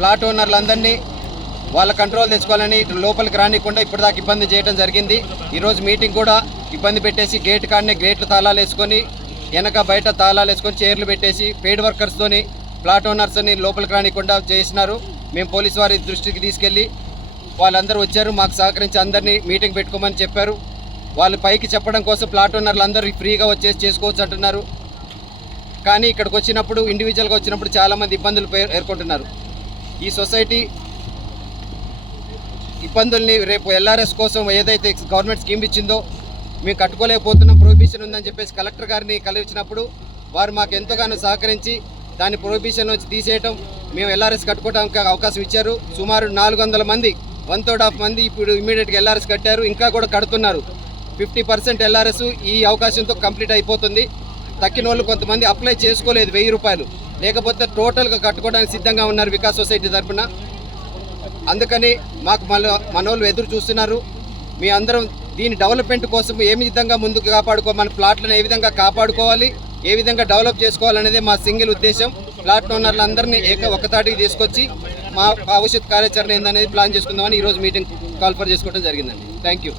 Plot ఓనర్లందరినీ వాళ్ళ control తెచ్చుకోవాలని లోపలికి రానికుండా ఇప్పటిదాకా ఇబ్బంది చేయడం జరిగింది. ఈరోజు మీటింగ్ కూడా ఇబ్బంది పెట్టేసి గేట్ కాడనే గేట్లు తాళాలు వేసుకొని వెనక బయట తాళాలు వేసుకొని చైర్లు పెట్టేసి పెయిడ్ వర్కర్స్తోని ప్లాట్ ఓనర్స్ని లోపలికి రానికుండా చేసినారు. మేము పోలీసు వారి దృష్టికి తీసుకెళ్ళి వాళ్ళందరూ వచ్చారు, మాకు సహకరించి అందరినీ మీటింగ్ పెట్టుకోమని చెప్పారు. వాళ్ళు పైకి చెప్పడం కోసం ప్లాట్ ఓనర్లు అందరూ ఫ్రీగా వచ్చేసి చేసుకోవచ్చు అంటున్నారు. కానీ ఇక్కడికి వచ్చినప్పుడు ఇండివిజువల్గా వచ్చినప్పుడు చాలామంది ఇబ్బందులు ఎదుర్కొంటున్నారు. ఈ సొసైటీ ఇబ్బందుల్ని రేపు ఎల్ఆర్ఎస్ కోసం ఏదైతే గవర్నమెంట్ స్కీమ్ ఇచ్చిందో మేము కట్టుకోలేకపోతున్నాం, ప్రొహిబిషన్ ఉందని చెప్పేసి కలెక్టర్ గారిని కలిసినప్పుడు వారు మాకు ఎంతగానో సహకరించి దాని ప్రొహిబిషన్ వచ్చి తీసేయటం, మేము ఎల్ఆర్ఎస్ కట్టుకోవడానికి అవకాశం ఇచ్చారు. సుమారు 400 మంది 1/3 మంది ఇప్పుడు ఇమీడియట్గా ఎల్ఆర్ఎస్ కట్టారు, ఇంకా కూడా కడుతున్నారు. 50% ఎల్ఆర్ఎస్ ఈ అవకాశంతో కంప్లీట్ అయిపోతుంది. తక్కిన వాళ్ళు కొంతమంది అప్లై చేసుకోలేదు 1000 రూపాయలు, లేకపోతే టోటల్గా కట్టుకోవడానికి సిద్ధంగా ఉన్నారు వికాస్ సొసైటీ తరఫున. అందుకని మాకు మనోళ్ళు ఎదురు చూస్తున్నారు. మీ అందరం దీని డెవలప్మెంట్ కోసం ఏ విధంగా ముందుకు మన ప్లాట్లను ఏ విధంగా కాపాడుకోవాలి, ఏ విధంగా డెవలప్ చేసుకోవాలనేది మా సింగిల్ ఉద్దేశం. ప్లాట్ ఓనర్లందరినీ ఒకతాటికి తీసుకొచ్చి మా భవిష్యత్ కార్యాచరణ ఏందనేది ప్లాన్ చేసుకుందామని ఈరోజు మీటింగ్ కాల్ఫర్ చేసుకోవడం జరిగిందండి. Thank you.